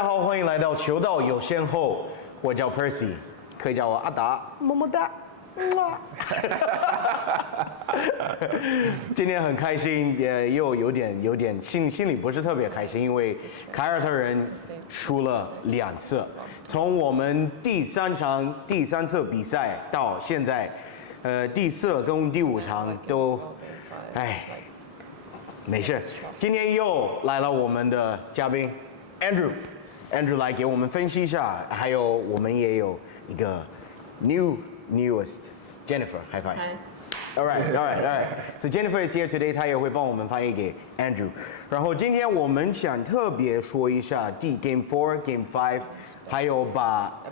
家好，欢迎来到球道有先后，我叫 Percy， 可以叫我阿达，么么哒。今天很开心，也又有点心里不是特别开心，因为凯尔特人输了2次，从我们第三次比赛到现在，第4跟第5场都，没事。今天又来了我们的嘉宾 Andrew 来给我们分析一下，还有我们也有一个 newest Jennifer, high five. Hi. All right. So Jennifer is here today. 她也会帮我们翻译给 Andrew. 然后今天我们想特别说一下第 Game 4, Game 5，还有把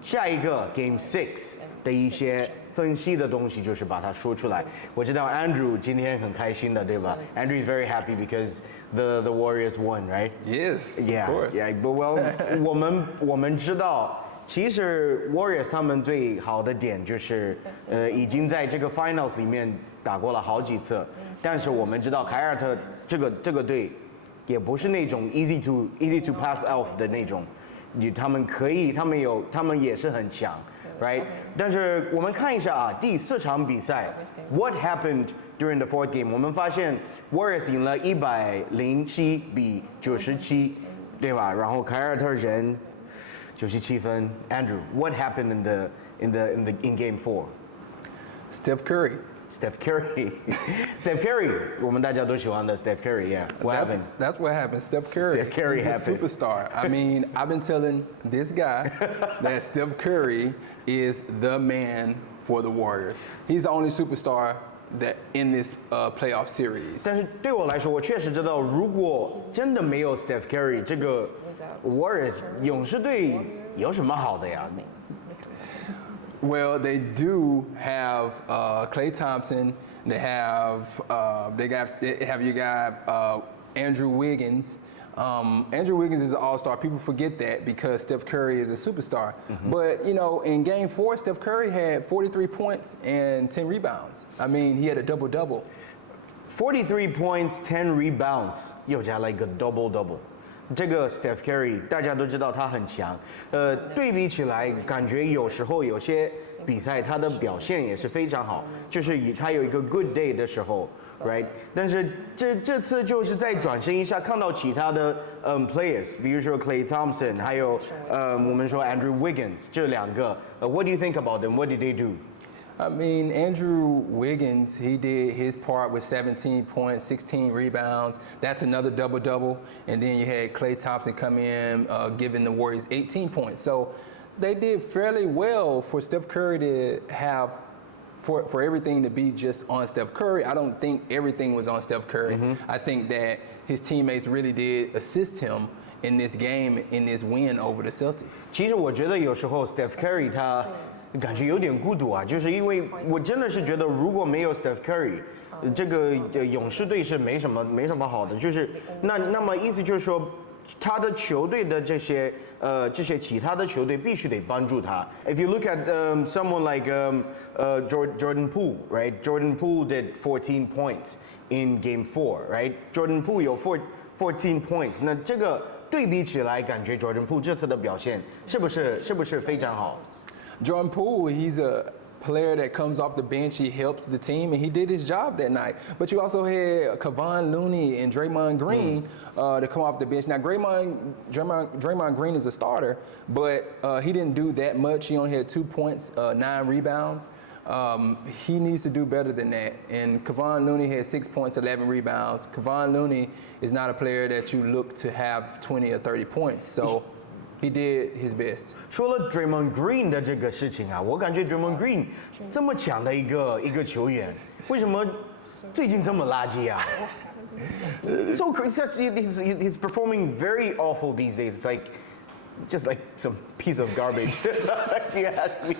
下一个 Game 6的一些分析的东西，就是把它说出来。我知道 Andrew 今天很开心的，对吧？ Andrew is very happy because the Warriors won, right? Yes, Yeah, of course. Yeah, but well, 我们知道。其实 Warriors 他们最好的点就是，已经在这个 Finals 里面打过了好几次，但是我们知道凯尔特这个队也不是那种 easy to pass off 的那种，他们也是很强 ，right？ 但是我们看一下啊，第4场比赛 ，What happened during the 4th game？ 我们发现 Warriors 赢了107比97，对吧？然后凯尔特人。97分 Andrew, what happened in Game 4? Steph Curry. Steph Curry, 我们大家都喜欢的 Steph Curry, yeah. What happened? That's what happened. Steph Curry He's a superstar. I mean, I've been telling this guy that Steph Curry is the man for the Warriors. He's the only superstar that in this playoff series. 但是对我来说，我确实知道，如果真的没有 Steph Curry， 这个 Warriors 勇士队有什么好的呀？ Well, they do have Klay Thompson. They have your guy Andrew Wiggins. Andrew Wiggins is an all-star. People forget that because Steph Curry is a superstar. But, you know, in Game 4, Steph Curry had 43 points and 10 rebounds. I mean, he had a double-double. 43 points, 10 rebounds， 又加了一个 double-double。这个 Steph Curry 大家都知道他很强，对比起来，感觉有时候有些比赛他的表现也是非常好，就是他有一个 good day 的时候 ，right？ 但是这次就是在转身一下，看到其他的players， 比如说 Klay Thompson， 还有我们说 Andrew Wiggins 这2个，what do you think about them? What did they do? I mean, Andrew Wiggins, he did his part with 17 points, 16 rebounds. That's another double-double. And then you had Klay Thompson come in, giving the Warriors 18 points. So they did fairly well for Steph Curry to have, for everything to be just on Steph Curry. I don't think everything was on Steph Curry. I think that his teammates really did assist him in this game, in this win over the Celtics. 其实我觉得有时候 Steph Curry 他感觉有点孤独啊，就是因为我真的是觉得如果没有 Steph Curry， 这个勇士队是没什么好的，就是那么意思就是说，他的球队的这些其他的球队必须得帮助他。If you look at someone like Jordan Poole, right? Jordan Poole did 14 points in Game 4, right? Jordan Poole 有14 points， 那这个对比起来，感觉 Jordan Poole 这次的表现是不是非常好？ Jordan Poole, he's a player that comes off the bench. He helps the team, and he did his job that night. But you also had Kevon Looney and Draymond Green to come off the bench. Now, Draymond Green is a starter, but he didn't do that much. He only had 2 points, 9 rebounds. He needs to do better than that. And Kevon Looney had 6 points, 11 rebounds. Kevon Looney is not a player that you look to have 20 or 30 points. So he did his best. 说了 Draymond Green 的这个事情啊，我感觉 Draymond Green 这么强的一个球员，为什么最近这么垃圾啊？ So crazy. He's performing very awful these days. It's like just like some piece of garbage. You ask me.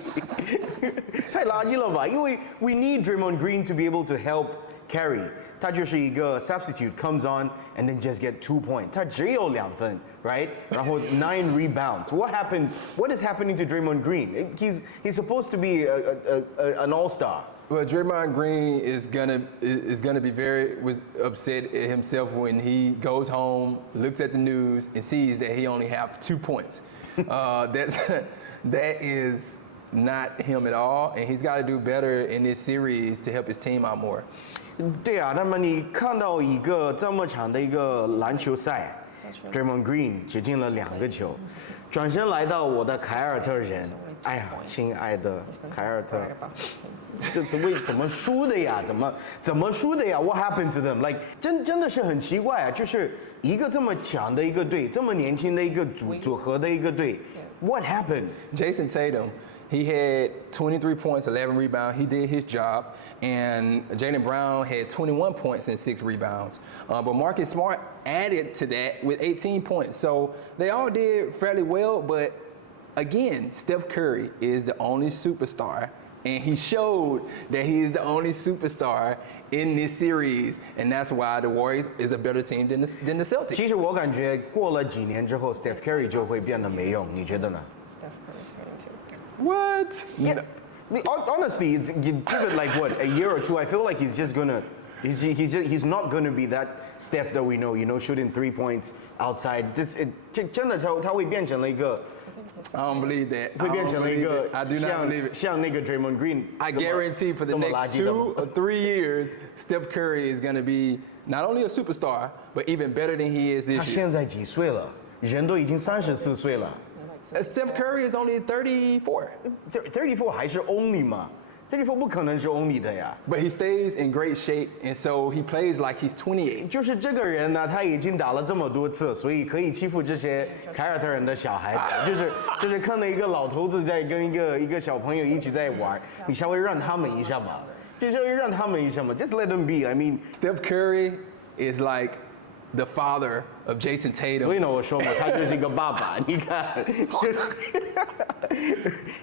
太垃圾了吧？因为 we need Draymond Green to be able to help carry. 他就是一个 substitute comes on and then just get 2 points. 他只有2分 right? 然后9 rebounds. What happened? What is happening to Draymond Green? He's supposed to be an all-star. Well, Draymond Green is gonna be was upset at himself when he goes home, looks at the news, and sees that he only have 2 points. That is not him at all, and he's got to do better in this series to help his team out more. 对啊，那么你看到一个这么长的一个篮球赛 ，Draymond Green 只进了2个球，转身来到我的凯尔特人，哎呀，亲爱的凯尔特，这怎么输的呀？怎么输的呀 ？What happened to them? Like 真的是很奇怪啊，就是一个这么强的一个队，这么年轻的一个组合的一个队 ，What happened? Jason Tatum. He had 23 points, 11 rebounds. He did his job. And Jaylen Brown had 21 points and 6 rebounds. But Marcus Smart added to that with 18 points. So they all did fairly well. But again, Steph Curry is the only superstar. And he showed that he is the only superstar in this series. And that's why the Warriors is a better team than the Celtics. 其实我感觉过了几年之后 ，Steph Curry 就会变得没用，你觉得呢？ What? Yeah. I mean, honestly, you give it like what, a year or two. I feel like he's just gonna, he's not gonna be that Steph that we know. You know, shooting 3 points outside. 真的他会变成了一个 I don't believe that. 会变成了一个 I do not believe it. 像那个 Draymond Green. I guarantee for the next 2 or 3 years, Steph Curry is going to be not only a superstar, but even better than he is 他 this year. 现在几岁了？人都已经34岁了。Steph Curry is only 34. 34还是 only 嘛？34不可能是 only 的呀。 But he stays in great shape, and so he plays like he's 28. 就是这个人呢，他已经打了这么多次，所以可以欺负这些凯尔特人的小孩子。就是看到一个老头子在跟一个小朋友一起在玩，你稍微让他们一下嘛，就稍微让他们一下嘛。Just let them be. I mean, Steph Curry is like the father of Jason 所 Tatum. 以呢，我说嘛，他就是一个爸爸。你看，就是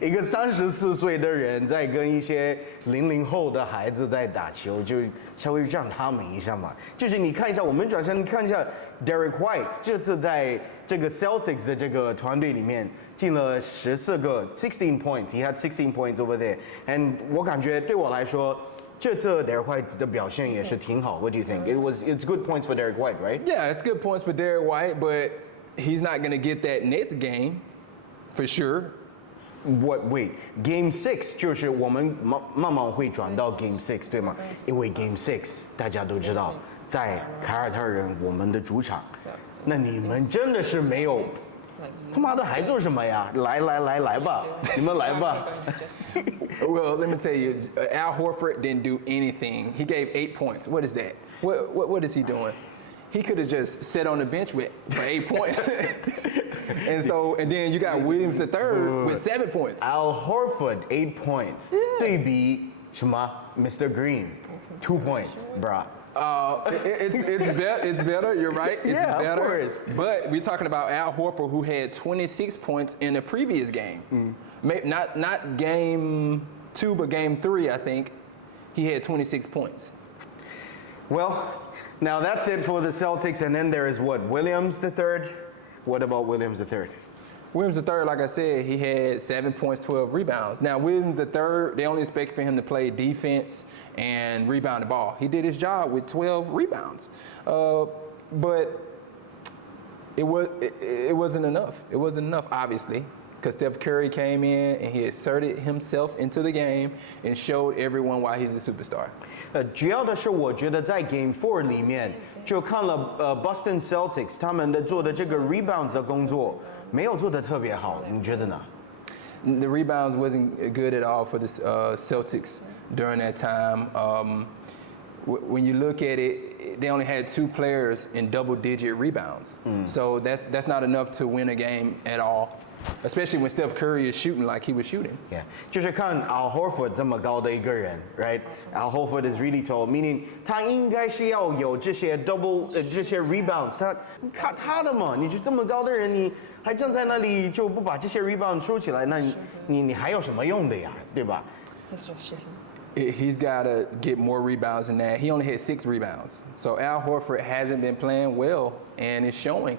一个34岁的人在跟一些00后的孩子在打球，就稍微让他们一下嘛。就是你看一下，我们转身看一下 Derek White 这次在这个 Celtics 的这个团队里面进了16个16 points. He had 16 points over there. And 我感觉对我来说。这次 Derek White 的表现也是挺好。What do you think? It's good points for Derek White, right? Yeah, it's good points for Derek White, but he's not going to get that next game for sure. Wait, Game 6就是我们慢慢会转到 Game 6，对吗？因为 Game 6大家都知道，在凯尔特人我们的主场，那你们真的是没有，他妈的还做什么呀？来吧，你们来吧。Well, let me tell you, Al Horford didn't do anything. He gave 8 points. What is that? What is he doing? He could have just sat on the bench for 8 points. and then you got Williams III with 7 points. Al Horford 8 points， 对比什么 Mr. Green 2 points, bruh. It's better. You're right. It's Yeah, of better. course. But we're talking about Al Horford, who had 26 points in the previous game. Not game 2, but game 3, I think. He had 26 points. Well, now that's it for the Celtics, and then there is what, Williams III? What about Williams III? Williams III, like I said, he had 7 points, 12 rebounds. Now, Williams III, they only expect for him to play defense and rebound the ball. He did his job with 12 rebounds. But it wasn't enough. It wasn't enough, obviously, because Steph Curry came in and he asserted himself into the game and showed everyone why he's a superstar. 主要的是我觉得在 Game 4里面就看了Boston Celtics 他们的做的这个 rebounds 的工作没有做得特别好，你觉得呢？ The rebounds wasn't good at all for the Celtics during that time. When you look at it, they only had 2 players in double-digit rebounds. So that's not enough to win a game at all, especially when Steph Curry is shooting like he was shooting. Yeah， 就是看 Al Horford 这么高的一个人 ，right? Al Horford is really tall, meaning 他应该是要有这些这些 rebounds， 他的嘛，你就这么高的人，你还站在那里就不把这些 rebounds 收起来，那你还有什么用的呀，对吧？ He's just shooting. He's got to get more rebounds than that. He only had 6 rebounds. So Al Horford hasn't been playing well, and it's showing.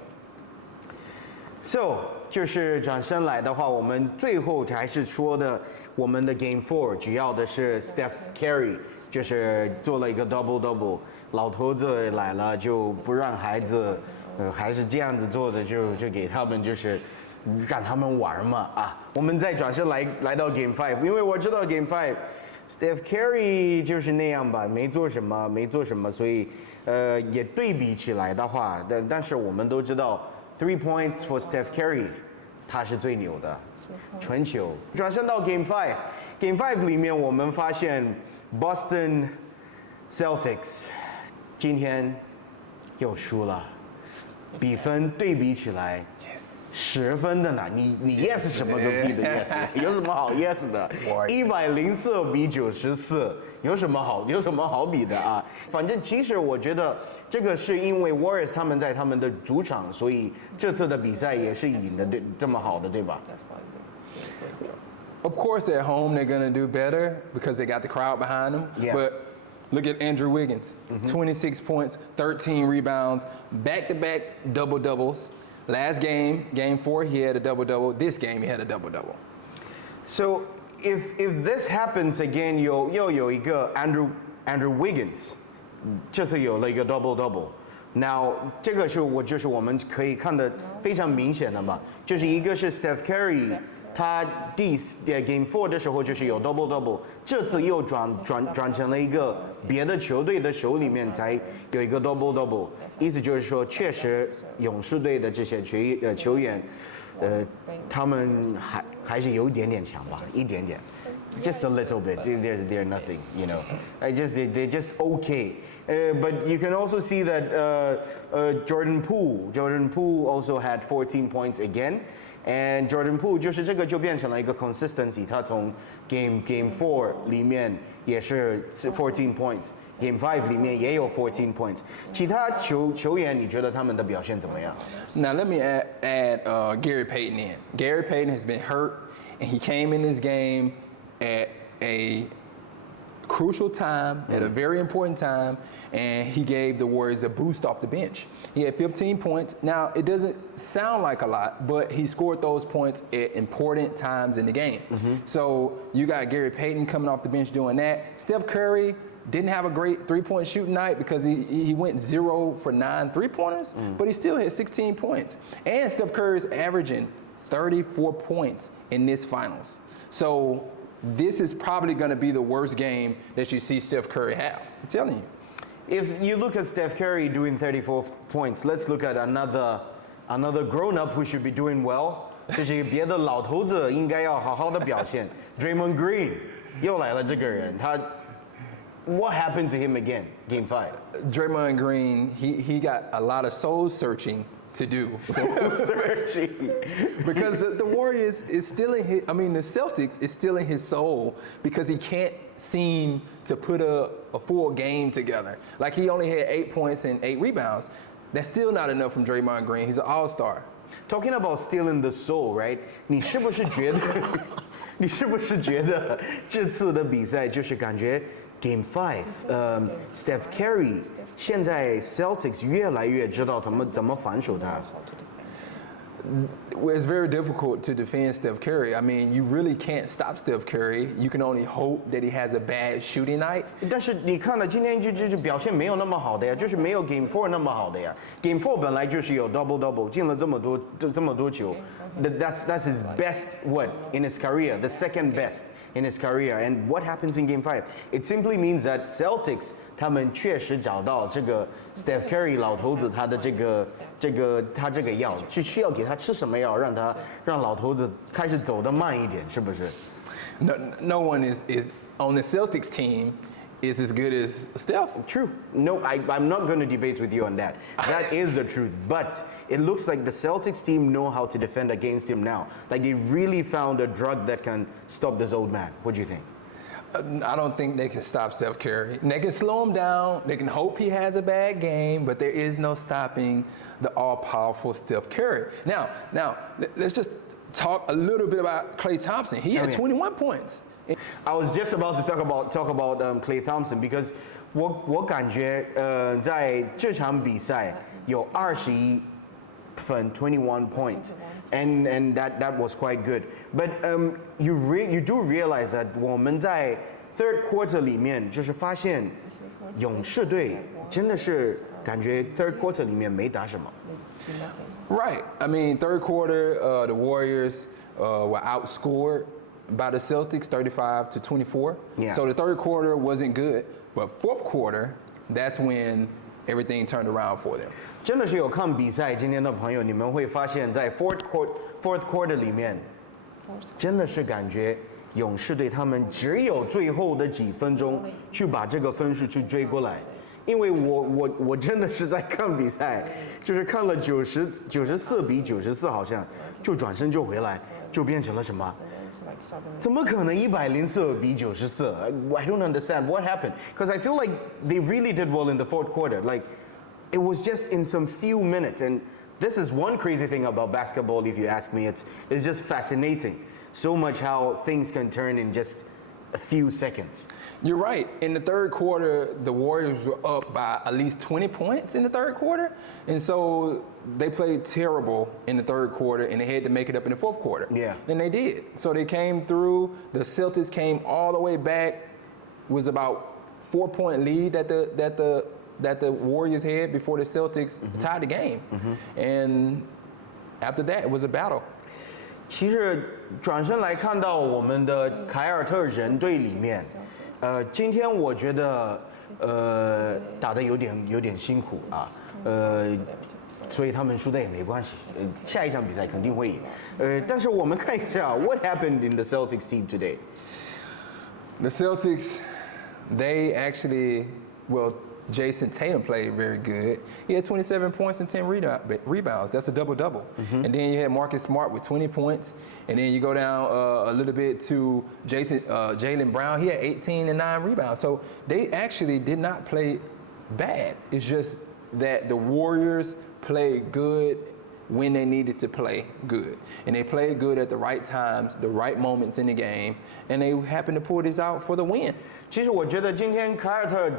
So 就是转身来的话，我们最后还是说的我们的 Game 4主要的是 Steph Curry， 就是做了一个 double， 老头子来了就不让孩子，还是这样子做的，就给他们就是让他们玩嘛啊。我们再转身来到 Game 5，因为我知道 Game 5。Steph Curry 就是那样吧，没做什么，所以也对比起来的话，但是我们都知道 3 points for Steph Curry， 他是最牛的，全球。转身到 Game 5，Game 5里面我们发现 Boston Celtics 今天又输了，比分对比起来。10分的呢，你 yes 什么都比的 yes， 有什么好 yes 的？104比94，有什么好比的啊？反正其实我觉得这个是因为 Warriors 他们在他们的主场，所以这次的比赛也是赢的这么好的，对吧？ Of course, at home they're gonna do better because they got the crowd behind them. Yeah. But look at Andrew Wiggins, 26 points, 13 rebounds, back-to-back double-doubles. Last game, Game 4, he had a double-double. This game, he had a double-double. So if this happens again， 又有一个 Andrew Wiggins， 这次有了一个 double-double。Now 这个就是我们可以看得非常明显的嘛，就是一个是 Steph Curry， 他Game 4的时候就是有 double-double， 这次又转成了一个别的球队的手里面才有一个 double-double， 意思就是说，确实勇士队的这些球员，他们还是有一点点强吧，一点点。Just a little bit. They're nothing, you know. They're just okay. But you can also see that Jordan Poole also had 14 points again. And Jordan Poole 就是这个就变成了一个 consistency， 他从 Game 4里面也是14 points。Game 5里面也有14 points， 其他球员你觉得他们的表现怎么样？ Now let me add Gary Payton in. Gary Payton has been hurt, and he came in this game at a crucial time, at a very important time, and he gave the Warriors a boost off the bench. He had 15 points. Now, it doesn't sound like a lot, but he scored those points at important times in the game. So you got Gary Payton coming off the bench doing that. Steph Curry didn't have a great three-point shooting night because he went 0 for 9 three-pointers, but he still had 16 points. And Steph Curry's averaging 34 points in this finals. So this is probably going to be the worst game that you see Steph Curry have. I'm telling you. If you look at Steph Curry doing 34 points, let's look at another grown-up who should be doing well. 就是别的老头子应该要好好的表现。Draymond Green 又来了这个人，他 What happened to him again, Game 5? Draymond Green, he got a lot of soul searching to do. Soul searching. Because the Warriors is still in his, the Celtics is still in his soul because he can't seem to put a full game together. Like he only had 8 points and 8 rebounds. That's still not enough from Draymond Green. He's an all-star. Talking about stealing the soul, right? 你是不是觉得这次的比赛就是感觉 Game 5, Steph Curry 现在 Celtics 越来越知道怎么反手他。Well, it's very difficult to defend Steph Curry. I mean, you really can't stop Steph Curry. You can only hope that he has a bad shooting night. 但是你看了今天就表现没有那么好的呀，就是没有 Game 4那么好的呀。Game 4本来就是有 double-double， 进了这么多球。That's his best in his career, the second best in his career. And what happens in Game 5? It simply means that Celtics 他们确实找到这个 Steph Curry 老头子他的这个药，是需要给他吃什么药，让老头子开始走得慢一点，是不是？ No one is on the Celtics team is as good as Steph. True. No, I'm not going to debate with you on that. That is the truth. But it looks like the Celtics team know how to defend against him now. Like they really found a drug that can stop this old man. What do you think? I don't think they can stop Steph Curry. They can slow him down. They can hope he has a bad game, but there is no stopping the all-powerful Steph Curry. Now, let's just talk a little bit about Klay Thompson. He had 21 points. I was just about to talk about Klay Thompson because 我感觉在这场比赛有21分 21 points， and that was quite good. But you do realize that 我们在 third quarter 里面就是发现勇士队真的是感觉 third quarter 里面没打什么。Right. I mean, third quarter, the Warriors were outscored by the Celtics 35-24. Yeah. So the third quarter wasn't good, but fourth quarter, that's when everything turned around for them. 真的是有看比赛今天的朋友，你们会发现在 fourth quarter 里面，真的是感觉勇士队他们只有最后的几分钟去把这个分数去追过来。因为我真的是在看比赛，就是看了94-94好像，就转身就回来，就变成了什么？怎么可能104-94 I don't understand what happened because I feel like they really did well in the fourth quarter. Like it was just in some few minutes, and this is one crazy thing about basketball. If you ask me, it's just fascinating. So much how things can turn in just a few seconds. You're right. In the third quarter, the Warriors were up by at least 20 points in the third quarter. And so they played terrible in the third quarter, and they had to make it up in the fourth quarter. Yeah. And they did. So they came through. The Celtics came all the way back. It was about 4-point lead that the Warriors had before the Celtics tied the game. And after that, it was a battle. 其实转身来看到我们的凯尔特人队里面，今天我觉得打得有点辛苦啊，所以他们输的也没关系，下一场比赛肯定会赢。但是我们看一下 what happened in the Celtics team today. The Celtics, they actually, well, Jason Tatum played very good. He had 27 points and 10 rebounds. That's a double-double. And then you had Marcus Smart with 20 points. And then you go down a little bit to Jaylen Brown. He had 18 and 9 rebounds. So they actually did not play bad. It's just that the Warriors played good when they needed to play good. And they played good at the right times, the right moments in the game. And they happened to pull this out for the win. 其实我觉得今天凯尔特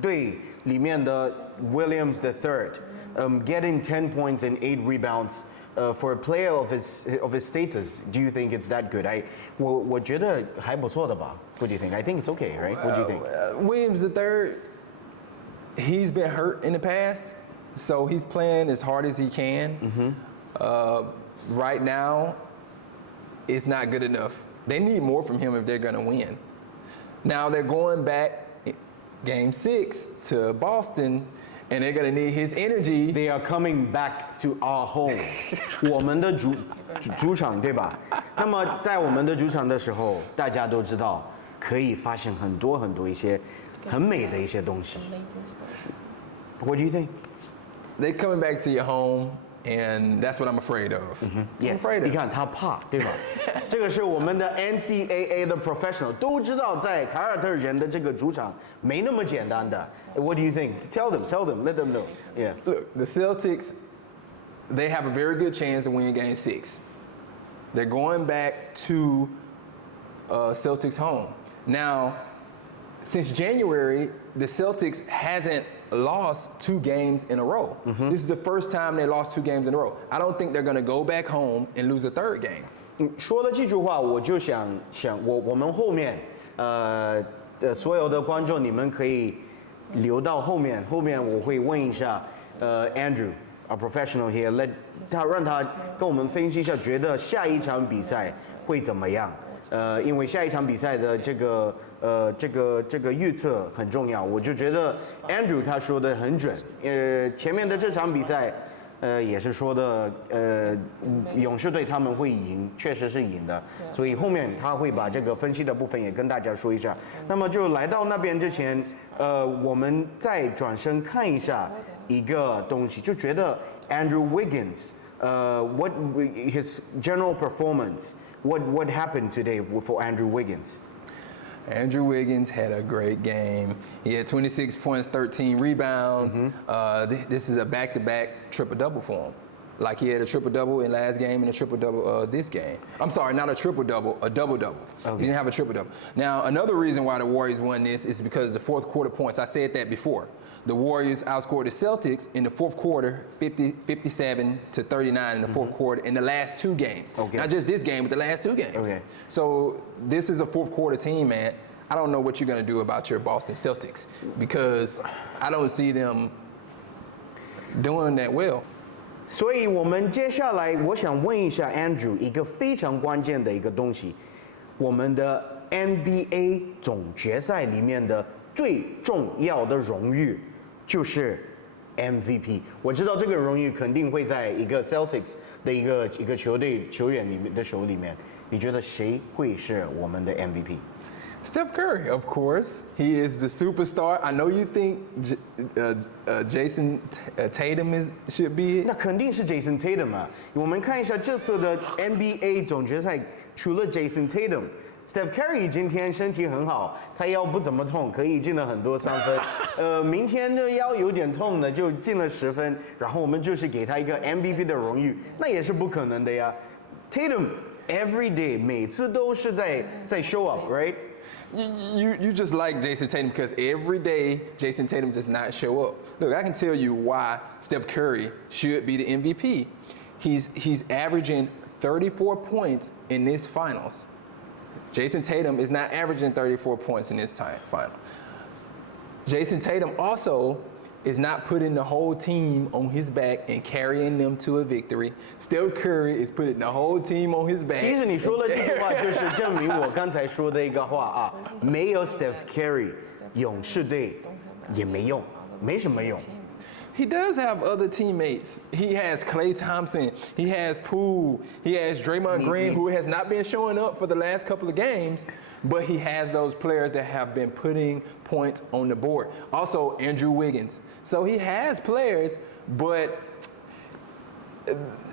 队里面的 Williams III, getting 10 points and 8 rebounds, for a player of his status, do you think it's that good? 我觉得还不错的吧。What do you think? I think it's okay, right? What do you think? Williams III, he's been hurt in the past, so he's playing as hard as he can. Right now, it's not good enough. They need more from him if they're going to win. Now they're going back Game 6 to Boston, and they're going to need his energy. They are coming back to our home. 我们的主场对吧？那么在我们的主场的时候，大家都知道可以发现很多一些很美的一些东西。What do you think? They're coming back to your home, and that's what I'm afraid of. I'm afraid of. 你看他怕，对吧？这个是我们的 NCAA 的 professional 都知道，在凯尔特人的这个主场没那么简单的。What do you think? Tell them, let them know. Yeah. Look, the Celtics, they have a very good chance to win Game 6. They're going back to Celtics home. Now, since January, the Celtics hasn't lost 2 games in a row. This is the first time they lost 2 games in a row. I don't think they're going to go back home and lose a 3rd game. 说了这句话，我就想我们后面所有的观众，你们可以留到后面我会问一下Andrew, our professional here, 让他跟我们分析一下，觉得下一场比赛会怎么样？因为下一场比赛的这个预测很重要，我就觉得 Andrew 他说的很准。前面的这场比赛，也是说的，勇士队他们会赢，确实是赢的，所以后面他会把这个分析的部分也跟大家说一下。那么就来到那边之前，我们再转身看一下一个东西，就觉得 Andrew Wiggins, what his general performance, what happened today for Andrew Wiggins? Andrew Wiggins had a great game. He had 26 points, 13 rebounds. This is a back-to-back triple-double for him. Like he had a triple-double in last game and a triple-double this game. I'm sorry, not a triple-double, a double-double. Okay. He didn't have a triple-double. Now, another reason why the Warriors won this is because the fourth quarter points. I said that before. The Warriors outscored the Celtics in the fourth quarter 57 to 39 in the fourth quarter in the last two games. Okay. Not just this game, but the last two games. Okay. So this is a fourth quarter team, man. I don't know what you're going to do about your Boston Celtics because I don't see them doing that well. 所以我们接下来，我想问一下 Andrew 一个非常关键的一个东西，我们的 NBA 总决赛里面的最重要的荣誉就是 MVP。我知道这个荣誉肯定会在一个 Celtics 的一个球队球员里面的手里面，你觉得谁会是我们的 MVP？ Steph Curry, of course. He is the superstar. I know you think Jason Tatum should be it. 那肯定是 Jason Tatum 啊！我们看一下这次的 NBA 总决赛，除了 Jason Tatum。Steph Curry 今天身体很好，他腰不怎么痛，可以进了很多3分。明天的腰有点痛呢，就进了10分，然后我们就是给他一个 MVP 的荣誉，那也是不可能的呀。Tatum every day 每次都是在 show up，right？ You just like Jason Tatum because every day Jason Tatum does not show up. Look, I can tell you why Steph Curry should be the MVP. He's averaging 34 points in this finals. Jason Tatum is not averaging 34 points in this final. Jason Tatum also is not putting the whole team on his back and carrying them to a victory. Steph Curry is putting the whole team on his back. 其实你说的这句话就是证明我刚才说的一个话啊，没有 Steph Curry， 勇士队也没用，没什么用。He does have other teammates. He has Klay Thompson. He has Poole. He has Draymond Green, who has not been showing up for the last couple of games, but he has those players that have been putting points on the board. Also, Andrew Wiggins. So he has players, but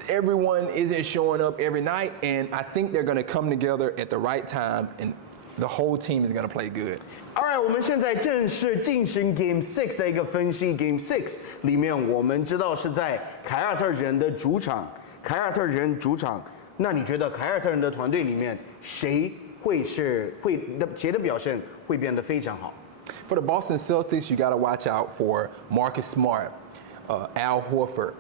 everyone isn't showing up every night, and I think they're going to come together at the right time, and the whole team is going to play good. Alright， 我们现在正式进行 Game 6的一个分析。Game 6里面，我们知道是在凯尔特人的主场，那你觉得凯尔特人的团队里面，谁的表现会变得非常好？ For the Boston Celtics, you got to watch out for Marcus Smart, Al Horford,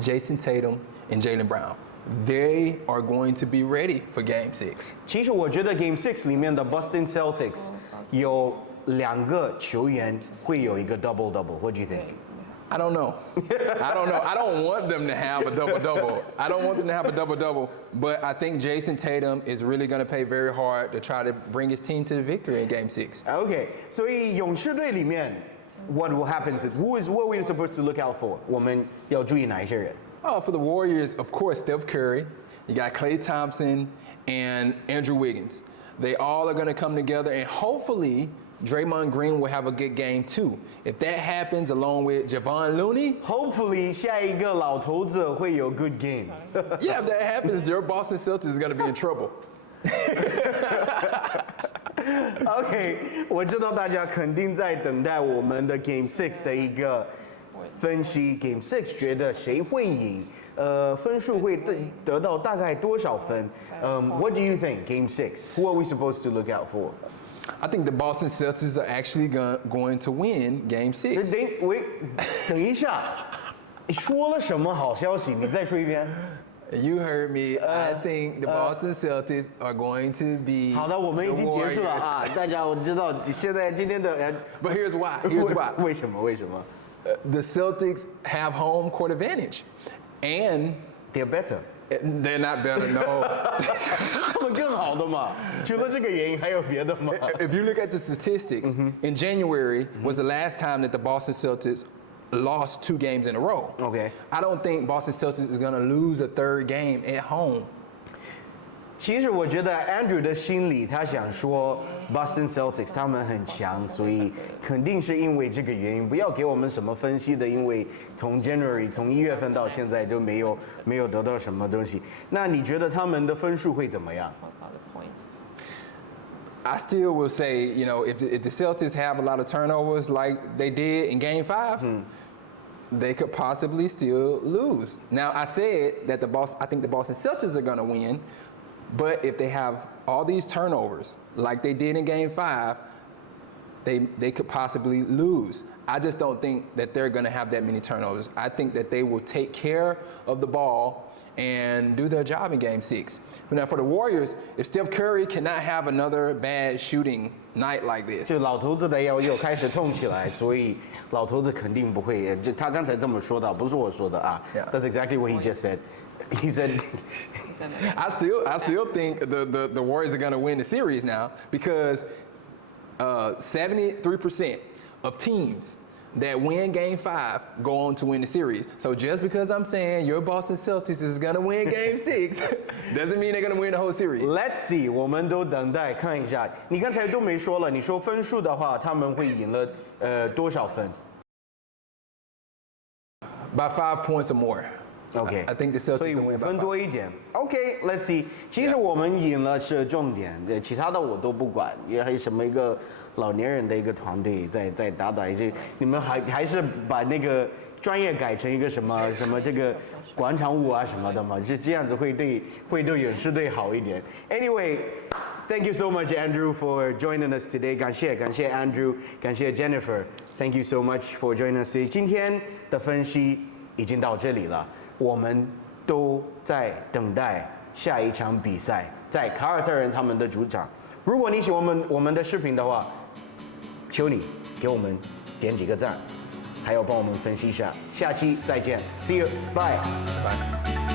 Jason Tatum, and Jaylen Brown. They are going to be ready for Game 6. 其实我觉得 Game 6里面的 Boston Celtics 有2个球员会有一个 double-double. What do you think? I don't know. I don't want them to have a double-double. I don't want them to have a double-double. But I think Jason Tatum is really going to play very hard to try to bring his team to the victory in Game 6. Okay, 所以勇士队里面 what will happen to what we're supposed to look out for? 我们要注意哪一些人？ Oh, for the Warriors, of course, Steph Curry. You got Klay Thompson and Andrew Wiggins. They all are going to come together, and hopefully Draymond Green will have a good game too. If that happens, along with Javon Looney, Hopefully 下一个老头子会有 good game. yeah, if that happens, your Boston Celtics is going to be in trouble. OK， 我知道大家肯定在等待我们的 Game 6的一个分析。Game 6觉得谁会赢？分数会得到大概多少分？What do you think? Game 6. Who are we supposed to look out for? I think the Boston Celtics are actually going to win Game 6. 等一下，你说了什么好消息？你再说一遍。You heard me. I think the Boston Celtics are going to be. 好的，我们已经结束了啊！大家我知道现在今天的 But here's why. Here's why. 为什么？为什么 The Celtics have home court advantage, and？They're better. they're not better. No. 他们更好的嘛？除了这个原因，还有别的吗？ If you look at the statistics, in January was the last time that the Boston Celtics lost 2 games in a row. Okay. I don't think Boston Celtics is going to lose a 3rd game at home. 其实我觉得 Andrew 的心里，他想说 Boston Celtics 他们很强，所以肯定是因为这个原因。不要给我们什么分析的，因为从 January 从1月份到现在都没有得到什么东西。那你觉得他们的分数会怎么样？ I still will say, you know, if the Celtics have a lot of turnovers like they did in Game 5, they could possibly still lose. Now, I said that I think the Boston Celtics are going to win, but if they have all these turnovers like they did in Game 5, they could possibly lose. I just don't think that they're going to have that many turnovers. I think that they will take care of the ball and do their job in Game 6. Now, for the Warriors, if Steph Curry cannot have another bad shooting night like this, 就老头子的腰又开始痛起来，所以老头子肯定不会。就他刚才这么说的，不是我说的啊。Yeah. That's exactly what he just said. He said. I still think the Warriors are going to win the series now because 73% of teams that win Game 5 go on to win the series. So just because I'm saying your Boston Celtics is going to win Game 6 doesn't mean they're going to win the whole series. Let's see， 我们都等待看一下。你刚才都没说了，你说分数的话，他们会赢了多少分 By 5 points or more. OK， I think the 所 Celtics 以 will 5 win by 分 5. 多一点。OK，Let's see。其实我们赢了是重点，其他的我都不管，也还有什么一个老年人的一个团队在打一些，你们还是把那个专业改成一个什么这个广场舞啊什么的嘛，是这样子会对勇士队好一点。Anyway。Thank you so much, Andrew, for joining us today. 感谢 Andrew， 感谢 Jennifer. Thank you so much for joining us today. 今天的分析已经到这里了，我们都在等待下一场比赛，在凯尔特人他们的主场。如果你喜欢我们的视频的话，求你给我们点几个赞，还有帮我们分析一下。下期再见 ，See you， bye。